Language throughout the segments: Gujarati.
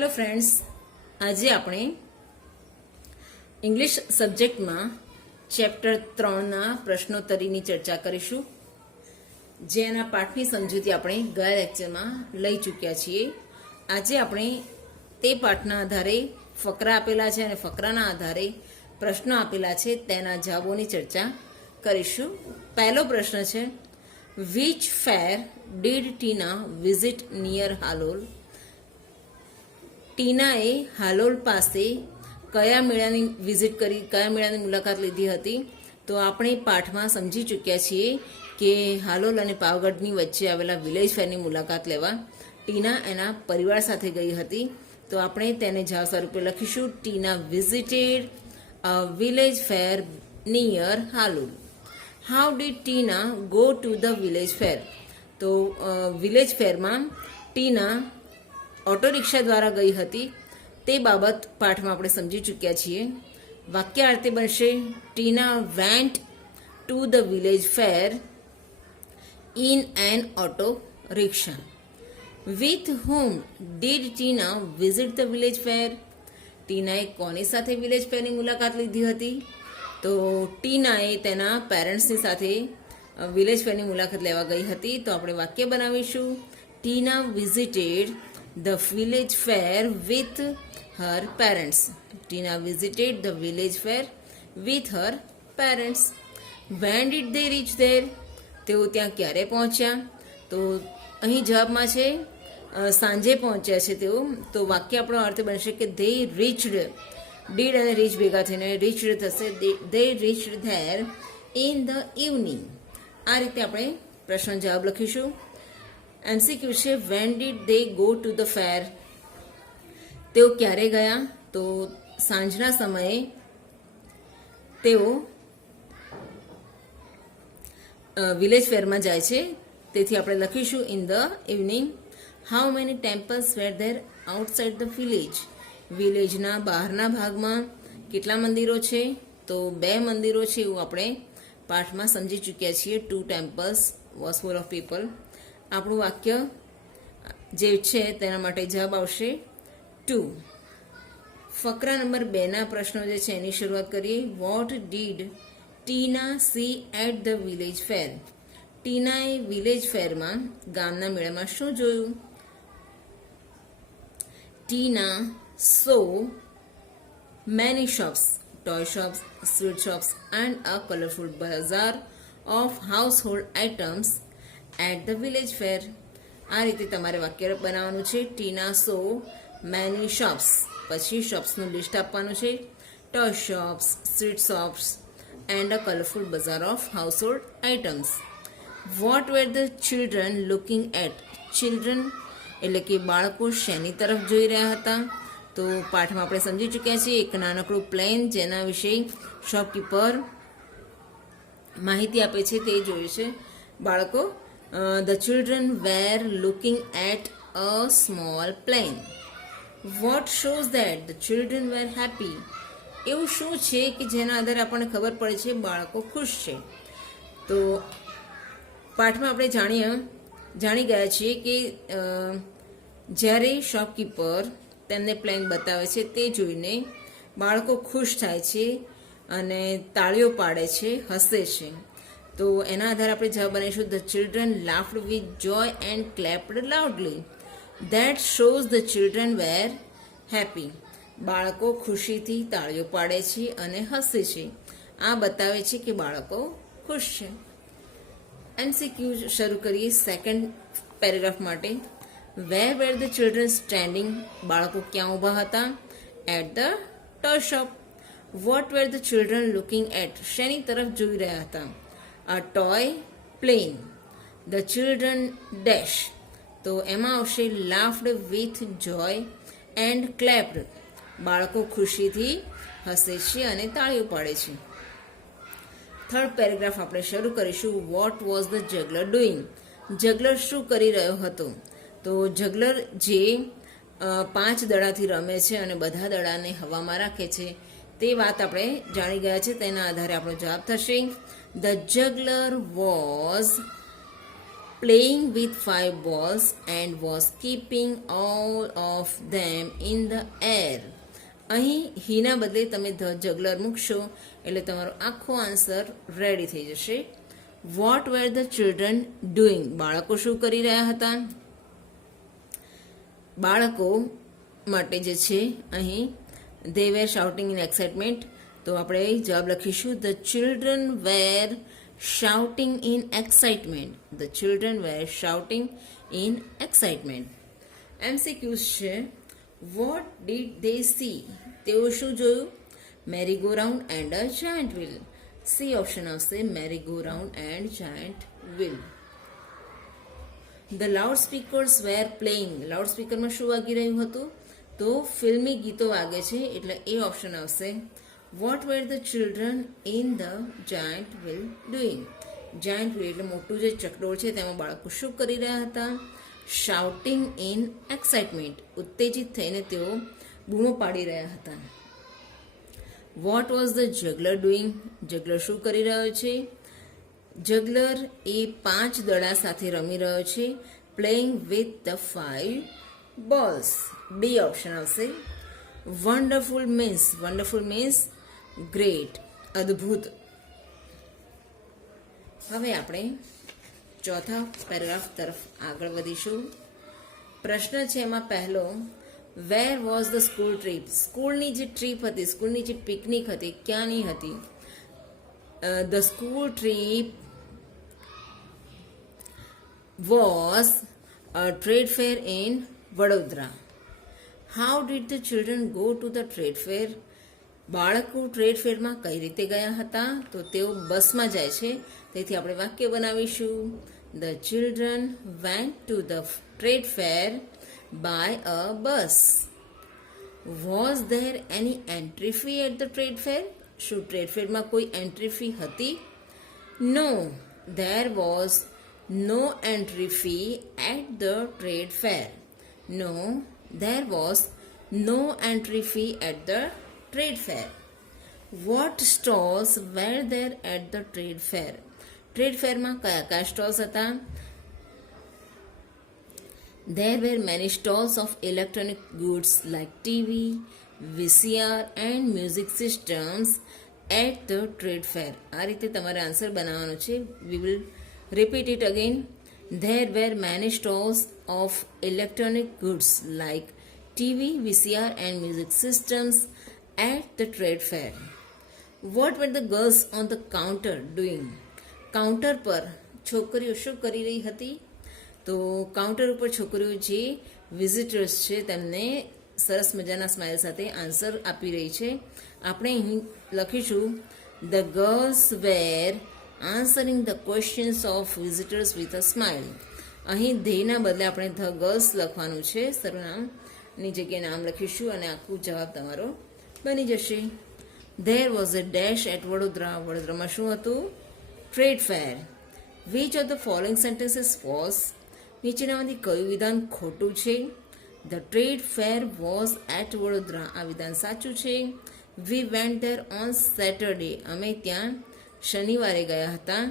હેલો ફ્રેન્ડ્સ, આજે આપણે ઇંગ્લિશ સબ્જેક્ટમાં ચેપ્ટર 3ના પ્રશ્નોત્તરીની ચર્ચા કરીશું, જેના પાઠની સમજૂતી આપણે ગયા લેક્ચરમાં લઈ ચૂક્યા છીએ. આજે આપણે તે પાઠના આધારે ફકરા આપેલા છે અને ફકરાના આધારે પ્રશ્નો આપેલા છે તેના જવાબોની ચર્ચા કરીશું. પહેલો પ્રશ્ન છે, which fair did Tina visit near Halol? ટીનાએ હાલોલ પાસે કયા મેળાની વિઝિટ કરી, કયા મેળાની મુલાકાત લીધી હતી? તો આપણે પાઠમાં સમજી ચૂક્યા છીએ કે હાલોલ અને પાવાગઢની વચ્ચે આવેલા વિલેજ ફેરની મુલાકાત લેવા ટીના એના પરિવાર સાથે ગઈ હતી. તો આપણે તેને જવાબ સ્વરૂપે લખીશું, Tina visited a village fair near Halol. How did Tina go to the village fair? તો વિલેજ ફેરમાં ટીના ઓટો રિક્ષા દ્વારા ગઈ હતી તે બાબત પાઠમાં આપણે સમજી ચૂક્યા છીએ. વાક્યાર્થે બનશે, Tina went to the village fair in an auto rickshaw. With whom did Tina visit the village fair? ટીનાએ કોની સાથે વિલેજ ફેરની મુલાકાત લીધી હતી? તો ટીનાએ તેના પેરેન્ટ્સની સાથે વિલેજ ફેરની મુલાકાત લેવા ગઈ હતી. તો આપણે વાક્ય બનાવીશું, ટીના visited the village fair with her parents. Tina visited the village fair with her parents. When did they reach there? તેઓ ત્યાં ક્યારે પહોંચ્યા? તો અહીં જવાબમાં છે સાંજે પહોંચ્યા છે તેઓ. તો વાક્ય આપણો અર્થ બનશે કે they reached. did અને reach ભેગા થઈને reached થશે. they reached there in the evening. આ રીતે આપણે પ્રશ્ન જવાબ લખીશું. એમસીક્યુ છે, when did they go to the fair? તેઓ ક્યારે ગયા? તો સાંજના સમયે તેઓ વિલેજ ફેરમાં જાય છે, તેથી આપણે લખીશું in the evening. How many temples were there outside the village? વિલેજના બહારના ભાગમાં કેટલા મંદિરો છે? તો 2 મંદિરો છે એવું આપણે પાઠમાં સમજી ચૂક્યા છીએ. 2 temples was full of people. આપણું વાક્ય જે છે તેના માટે જવાબ આવશે 2. ફકરા નંબર 2ના પ્રશ્નો જે છે એની શરૂઆત કરીએ. What did Tina see at the village fair? ટીનાએ વિલેજ ફેરમાં, ગામના મેળામાં શું જોયું? Tina saw many shops, toy shops, sweet shops and a colorful bazaar of household items at the village fair. આ રીતે તમારે વાક્ય બનાવવાનું છે. ટીના સો મેની શોપ્સ, પછી શોપ્સનું લિસ્ટ આપવાનું છે. Toy shops, street shops and a colourful bazaar of household items. What were the children looking at? Children એટલે કે બાળકો શેની તરફ જોઈ રહ્યા હતા? તો પાઠમાં આપણે સમજી ચૂક્યા છીએ એક નાનકડું પ્લેન જેના વિશે શોપકીપર માહિતી આપે છે તે જોયું છે. બાળકો the children were looking at a small plane. What shows that the children were happy? એવું શું છે કે જેના આધારે આપણને ખબર પડે છે બાળકો ખુશ છે? તો પાઠમાં આપણે જાણી ગયા છીએ કે જ્યારે શોપકીપર તેમને પ્લેન બતાવે છે તે જોઈને બાળકો ખુશ થાય છે અને તાળીઓ પાડે છે, હસે છે. તો એના આધારે આપણે જવાબ બનાવીશું, the children laughed with Joy and ક્લેપ્ડ loudly. That shows the children wear happy. બાળકો ખુશીથી તાળીઓ પાડે છે અને હસે છે. આ બતાવે છે કે બાળકો ખુશ છે. એમસીક્યુ શરૂ કરીએ સેકન્ડ પેરેગ્રાફ માટે. Where were the children standing? બાળકો ક્યાં ઊભા હતા? At the toy shop. What were the children looking at? શેની તરફ જોઈ રહ્યા હતા? a toy plane. The children dash. તો એમાં આવશે laughed with joy and clapped. બાળકો ખુશીથી હસે છે અને તાળીઓ પાડે છે. થર્ડ પેરેગ્રાફ આપણે શરૂ કરીશું. Vote was the જગલર doing? જગલર શું કરી રહ્યો હતો? તો જગલર જે 5 દડાથી રમે છે અને બધા દડાને હવામાં રાખે છે તે વાત આપણે જાણી ગયા છે. તેના આધારે આપણો જવાબ થશે, The juggler was playing with 5 balls and was keeping all of them in the air. અહીં હીના બદલે તમે ધ જગલર મૂકશો એટલે તમારો આખો આન્સર રેડી થઈ જશે. What were the children doing? બાળકો શું કરી રહ્યા હતા? બાળકો માટે જે છે અહીં they were shouting in excitement. તો આપણે જવાબ લખીશું the children were shouting in excitement. The children were shouting in excitement. MCQs છે. What did they see? તેઓ શું જોયું? Merry go round and a giant wheel. C option આવશે, merry go round and giant wheel. The loud speakers were playing. Loud સ્પીકરમાં શું વાગી રહ્યું હતું? તો ફિલ્મી ગીતો વાગે છે એટલે એ ઓપ્શન આવશે. What were the children in the giant wheel doing? Giant wheel એટલે મોટું જે ચકડોળ છે તેમાં બાળકો શું કરી રહ્યા હતા? Shouting in excitement. ઉત્તેજિત થઈને તેઓ બૂમો પાડી રહ્યા હતા. Vote was the જગલર doing? જગલર શું કરી રહ્યો છે? જગલર એ 5 દડા સાથે રમી રહ્યો છે. Playing with the 5 balls. B option આવશે. વન્ડરફુલ મીન્સ ગ્રેટ, અદ્ભુત. હવે આપણે ચોથા પેરેગ્રાફ તરફ આગળ વધીશું. પ્રશ્ન છે એમાં પહેલો, where was the school trip? સ્કૂલની જે ટ્રીપ હતી, સ્કૂલની જે પિકનિક હતી, ક્યાંની હતી? The school trip was a trade fair in Vadodara. How did the children go to the trade ફેર? બાળકો ટ્રેડ ફેરમાં કઈ રીતે ગયા હતા? તો તેઓ બસમાં જાય છે, તેથી આપણે વાક્ય બનાવીશું the children went to the trade fair by a bus. Was there any entry fee at the trade fair? શું ટ્રેડ ફેરમાં કોઈ એન્ટ્રી ફી હતી? No, there was no entry fee at the trade fair. No, there was no entry fee at the trade fair. What stalls were there at the trade fair? Trade fair માં કયા સ્ટોલ્સ હતા? There were many stalls of electronic goods like TV, VCR and music systems at the trade fair. આ રીતે તમારે આન્સર બનાવવાનો છે. We will repeat it again. There were many stalls of electronic goods like TV, VCR and music systems at the trade fair. What were the girls on the counter doing? Counter પર છોકરીઓ શું કરી રહી હતી? તો કાઉન્ટર ઉપર છોકરીઓ જે વિઝિટર્સ છે તેમને સરસ મજાના સ્માઇલ સાથે આન્સર આપી રહી છે. આપણે અહીં લખીશું the girls were answering the questions of visitors with a smile. અહીં ધેયના બદલે આપણે ધ ગર્લ્સ લખવાનું છે. સર્વનામની જગ્યાએ નામ લખીશું અને આખું જવાબ તમારો બની જશે. There was a dash at Vadodara. વડોદરામાં શું હતું? Trade fair. Which of the following sentences was? નીચેનામાંથી કયું વિધાન ખોટું છે? The trade fair was at Vadodara. આ વિધાન સાચું છે. We went there on Saturday. અમે ત્યાં શનિવારે ગયા હતા.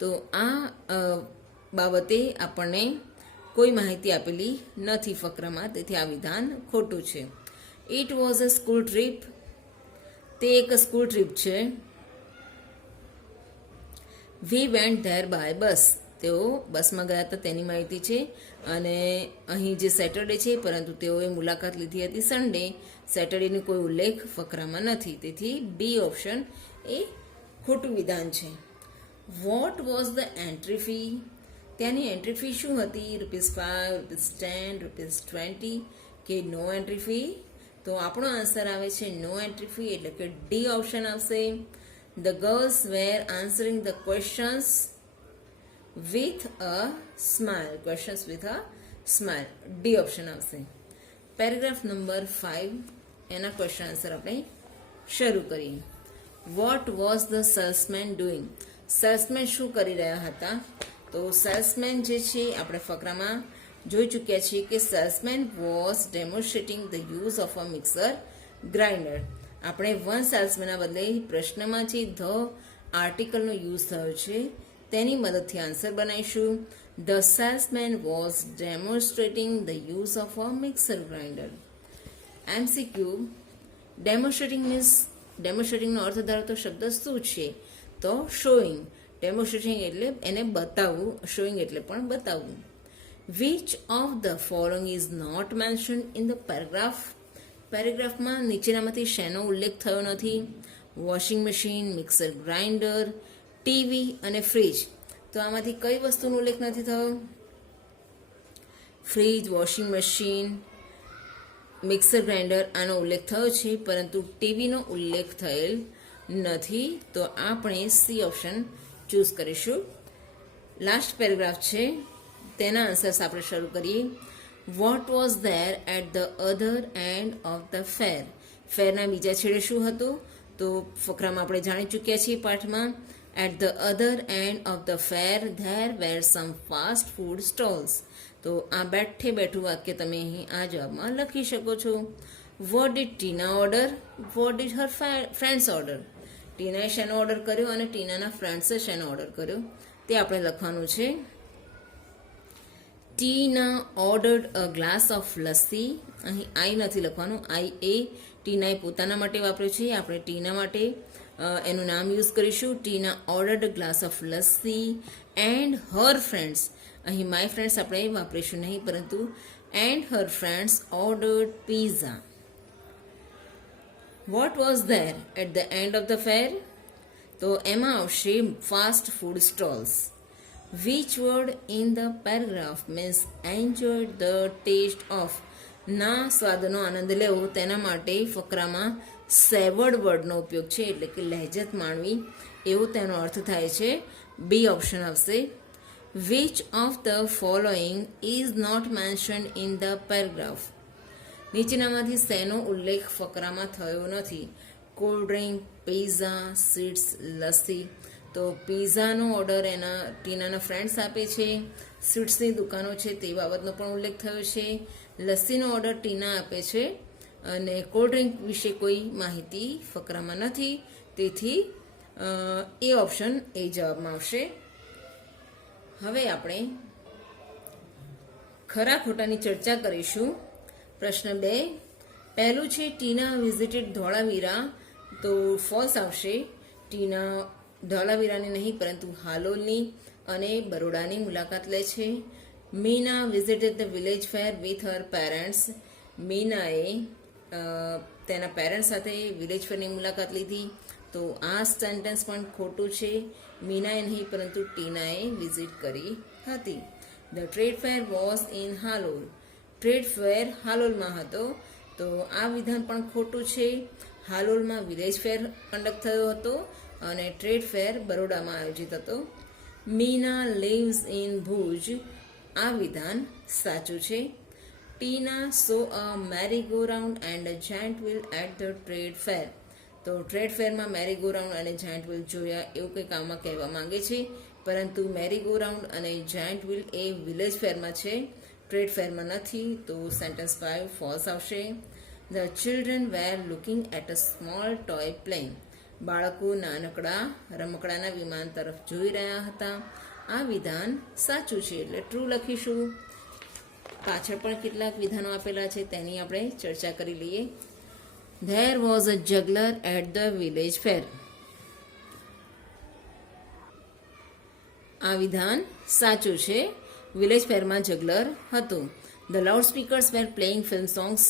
તો આ બાબતે આપણને કોઈ માહિતી આપેલી નથી ફકરામાં, તેથી આ વિધાન ખોટું છે. It was a school trip. તે એક સ્કૂલ ટ્રીપ છે. We went there by bus. તેઓ બસમાં ગયા હતા તેની માહિતી છે. અને અહીં જે સેટરડે છે, પરંતુ તેઓએ મુલાકાત લીધી હતી સન્ડે. સેટરડેનો કોઈ ઉલ્લેખ ફકરામાં નથી, તેથી બી ઓપ્શન એ ખોટું વિધાન છે. Vote was the entry fee? ત્યાંની એન્ટ્રી ફી શું હતી? ₹5, ₹10, ₹20 કે નો એન્ટ્રી ફી? તો આપણો આન્સર આવે છે નો એન્ટ્રી ફી, એટલે કે ડી ઓપ્શન આવશે. The girls were answering the questions with a smile. Questions with a smile. D option આવશે. પેરેગ્રાફ નંબર 5 એના ક્વેશ્ચન આન્સર આપણે શરૂ કરીએ. What was the salesman doing? Salesman શું કરી રહ્યા હતા? તો સેલ્સમેન જે છે આપણે ફકરામાં જોઈ ચૂક્યા છીએ કે salesman was demonstrating the use of a mixer grinder. આપણે વન સેલ્સમેનના બદલે પ્રશ્નમાં જે ધ આર્ટિકલનો યુઝ થયો છે તેની મદદથી આન્સર બનાવીશું. The salesman was demonstrating the use of a mixer grinder. MCQ ડેમોન્સ્ટ્રેટિંગનો અર્થ ધરાવતો શબ્દ શું છે? તો શોઈંગ. ડેમોન્સ્ટ્રેટિંગ એટલે એને બતાવવું, શોઈંગ એટલે પણ બતાવવું. Which of the following is not mention in the paragraph? પેરેગ્રાફમાં નીચેનામાંથી શેનો ઉલ્લેખ થયો નથી? Washing machine, mixer grinder, TV અને ફ્રીજ. તો આમાંથી કઈ વસ્તુનો ઉલ્લેખ નથી થયો? Fridge, washing machine, mixer grinder આનો ઉલ્લેખ થયો છે, પરંતુ ટીવીનો ઉલ્લેખ થયેલ નથી. તો આપણે સી ઓપ્શન ચૂઝ કરીશું. લાસ્ટ પેરેગ્રાફ છે, તેના આન્સર્સ આપણે શરૂ કરીએ. What was there at the other end of the fair? ફેરના બીજા છેડે શું હતું? તો ફકરામાં આપણે જાણી ચૂક્યા છીએ પાઠમાં. At the other end of the fair there were some fast food stalls. તો આ બેઠે બેઠું વાક્ય તમે અહીં આ જવાબમાં લખી શકો છો. What did Tina order? What did her friends order? ટીનાએ શેનો ઓર્ડર કર્યો અને ટીનાના ફ્રેન્ડ્સે શેનો ઓર્ડર કર્યો તે આપણે લખવાનું છે. Tina ordered a glass of lassi. અહીં આઈ નથી લખવાનું, આઈ એ ટીનાએ પોતાના માટે વાપર્યું છે, આપણે ટીના માટે એનું નામ યુઝ કરીશું. Tina ordered a glass of lassi and her friends. અહીં માય ફ્રેન્ડ્સ આપણે વાપરીશું નહીં, પરંતુ and her friends ordered pizza. What was there at the end of the fair? તો એમાં આવશે fast food stalls. Which word in the paragraph means enjoyed the taste of? ના સ્વાદનો આનંદ લેવો તેના માટે ફકરામાં સેવર્ડ વર્ડનો ઉપયોગ છે, એટલે કે લહેજત માણવી એવો તેનો અર્થ થાય છે. બી ઓપ્શન આવશે. Which of the following is not mentioned in the paragraph? નીચેનામાંથી શેનો ઉલ્લેખ ફકરામાં થયો નથી? Cold drink, pizza, sweets, lassi. તો પીઝાનો ઓર્ડર એના ટીનાના ફ્રેન્ડ્સ આપે છે. સ્વીટ્સની દુકાનો છે તે બાબતનો પણ ઉલ્લેખ થયો છે. લસ્સીનો ઓર્ડર ટીના આપે છે અને કોલ્ડ ડ્રિંક વિશે કોઈ માહિતી ફકરામાં નથી. તેથી એ ઓપ્શન એ જવાબમાં આવશે. હવે આપણે ખરા ખોટાની ચર્ચા કરીશું. પ્રશ્ન 2 પહેલું છે ટીના વિઝિટેડ ધોળાવીરા. તો ફોલ્સ આવશે. ટીના ધોળાવીરાની નહીં પરંતુ હાલોલની અને બરોડાની મુલાકાત લે છે. Meena visited the village fair with her parents. મીનાએ તેના પેરેન્ટ્સ સાથે વિલેજ ફેરની મુલાકાત લીધી. તો આ સેન્ટેન્સ પણ ખોટું છે. મીનાએ નહીં પરંતુ ટીનાએ વિઝિટ કરી હતી. The trade fair was in Halol. Trade fair હાલોલમાં હતો. તો આ વિધાન પણ ખોટું છે. હાલોલમાં વિલેજ ફેર કન્ડક્ટ થયો હતો અને ટ્રેડ ફેર બરોડામાં આયોજિત હતો. Meena lives in Bhuj. આ વિધાન સાચું છે. Tina saw a merry go round and a giant wheel at the trade fair. તો ટ્રેડ ફેરમાં મેરી-ગો રાઉન્ડ અને જાયન્ટ વ્હીલ જોયા એવું કંઈક આમાં કહેવા માંગે છે, પરંતુ મેરી-ગો રાઉન્ડ અને જાયન્ટ વ્હીલ એ વિલેજ ફેરમાં છે, ટ્રેડ ફેરમાં નથી. તો સેન્ટેન્સ 5 ફોલ્સ આવશે. The children were looking at a small toy plane. બાળકો નાનકડા રમકડાના વિમાન તરફ જોઈ રહ્યા હતા. આ વિધાન સાચું છે એટલે ટ્રુ લખીશું. પાછળ પણ કેટલાક વિધાનો આપેલા છે તેની આપણે ચર્ચા કરી લઈએ. There was a juggler at the village fair. આ વિધાન સાચું છે. વિલેજ ફેરમાં જગલર હતું. The loud speakers were playing film songs.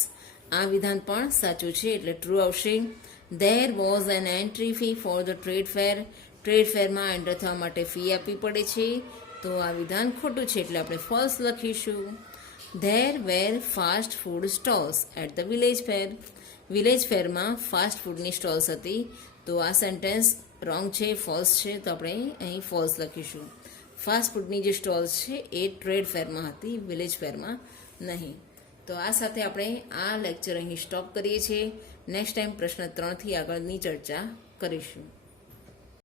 આ વિધાન પણ સાચું છે એટલે ટ્રુ આવશે. There was an entry fee for the trade fair. Trade ફેરમાં એન્ટર થવા માટે ફી આપવી પડે છે. તો આ વિધાન ખોટું છે એટલે આપણે ફોલ્સ લખીશું. There were fast food stalls at the village fair. Village ફેરમાં ફાસ્ટ ફૂડની સ્ટોલ્સ હતી. તો આ સેન્ટેન્સ રોંગ છે, ફોલ્સ છે, તો આપણે અહીં ફોલ્સ લખીશું. ફાસ્ટ ફૂડની જે સ્ટોલ્સ છે એ ટ્રેડ ફેરમાં હતી, વિલેજ ફેરમાં નહીં. તો આ સાથે આપણે આ લેક્ચર અહીં સ્ટોપ કરીએ છીએ. નેક્સ્ટ ટાઈમ પ્રશ્ન 3 થી આગળની ચર્ચા કરીશું.